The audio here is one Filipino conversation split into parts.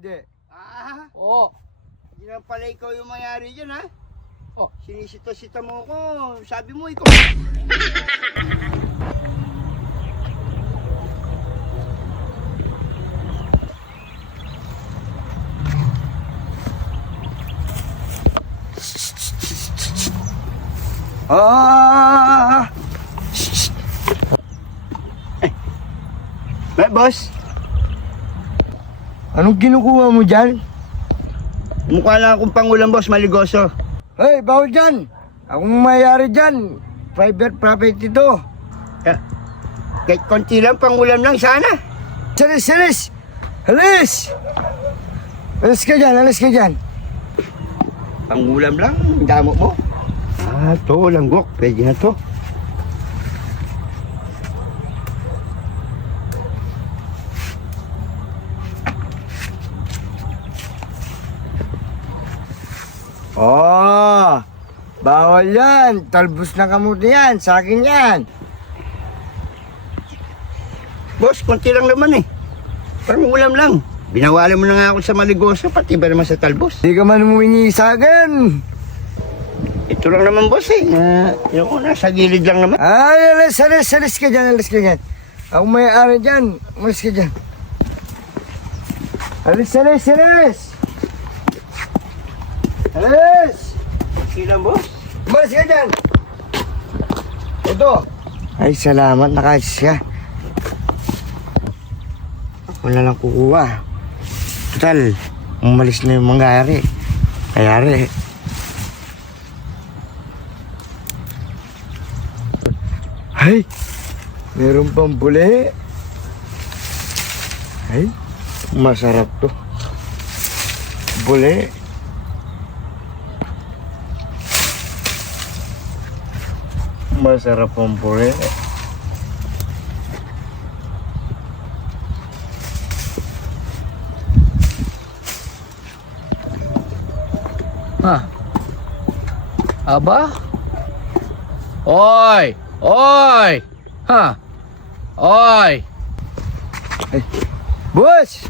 Hindi. Oo. Hindi na pala ikaw yung mayari dyan, ha? Oh. Sinisita-sita mo ko. Sabi mo, ikaw. Boss, Anong kinukuha mo dyan? mukha lang akong pangulam, boss, maligoso. Hey, bawal dyan. Akong mayari dyan. Private property to. Kahit konti lang, pangulam lang, sana. Alis! Alis! Alis ka dyan. Pangulam lang, damo mo. To, langgok, pwede na to. Oh, bawal yan. Talbos na kamuti yan. Sa akin yan. Boss, konti lang naman eh. Pangulam lang. Binawalan mo na nga ako sa maligoso, pati ba naman sa talbos? Hindi ka man humingi sa akin. Ito lang naman, boss eh. Yung nasa gilid lang naman. Ay, alis ka dyan. Ako may-ari dyan. Alis ka dyan. Alis! Silang, boss. Umalis ka dyan! Ito! Ay, salamat, nakayos ka. Ako na lang kukuha. Total, umalis na yung mangyari. Kayari. Ay! Meron pang buli. Ay, masarap to. Buli. Masarap ang buli. Aba? Oy! Ha? Oy! Boss!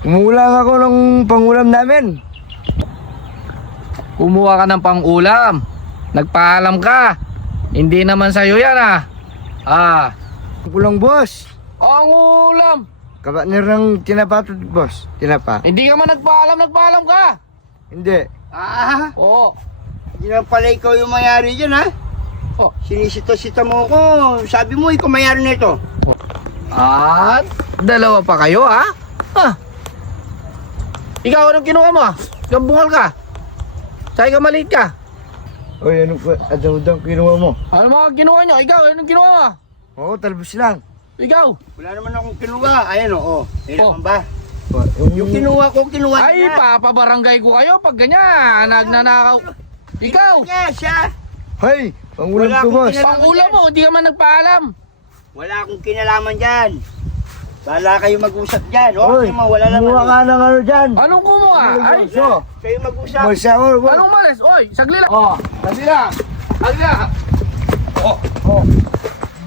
Umulang ako ng pangulam namin. Kumuha ka ng pang-ulam. Nagpaalam ka. Hindi naman sa'yo yan Kulang, boss. Ang ulam! Kabatner ng tinapa to, boss. Tinapa. Hindi ka man nagpaalam ka. Hindi. Oo. Hindi na pala ikaw yung mayari dyan, ha? Oh. Sinisita-sita mo ko. Sabi mo, ikaw mayari nito. At dalawa pa kayo, ha? Ikaw, anong kinuha mo? Gambungal ka? Sa'yo ka maliit ka? Oy, ano ba? Adang kinuha mo? Ano mga kinuha nyo? Ikaw, anong kinuha mo? Oo, talbos lang. Ikaw? Wala naman akong kinuha. Ayan, oo. Ayun naman ba? Yung Yung kinuha ko, kinuha Ay, niya. papabarangay ko kayo pag ganyan. Nagnanakaw. Ikaw! Kinuha niya, siya. Hey, pangulam Wala to, akong boss. kinalaman. Pangulam mo, hindi ka man nagpaalam. Wala akong kinalaman dyan. Bahala kayo mag-usap dyan. Oy, Naman, wala naman. kumuha ka ng ano dyan. Anong kumuha? Ay, So, Kayo mag-usap. boss ako. anong malas? Oy, sagli lang. Sagli lang.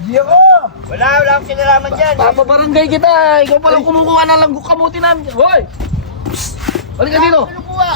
Hindi ako. Wala akong kinalaman dyan. Papabarangay kita. Ikaw palang kumukuha ng langgok kamuti namin. Hoy! Balik ka dito. Kinukuha,